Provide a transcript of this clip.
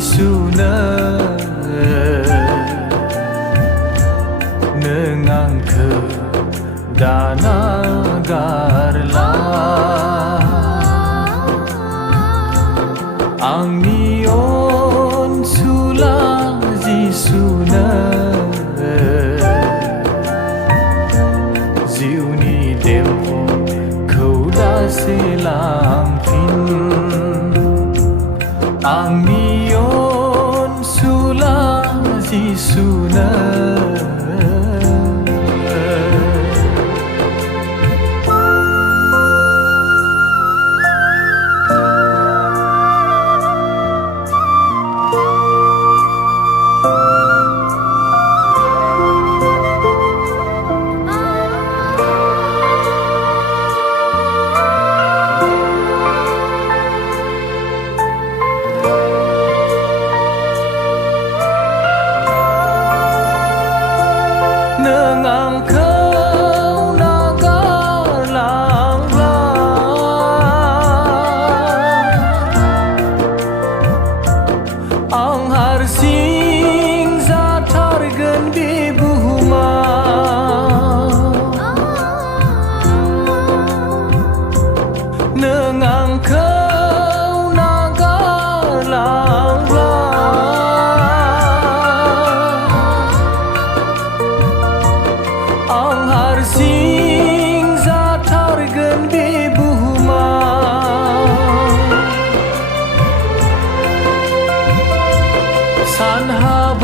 Jisuna Neng angke dana garla Angnion sula Jisuna Ziuni dempo kauda selang fin Angnion sula Jisuna Neng angkau nagar lang-lang Ang harsing zatargen di buhuma Neng angkau nagar lang-lang Ang harsing zatargen di buhuma Sanha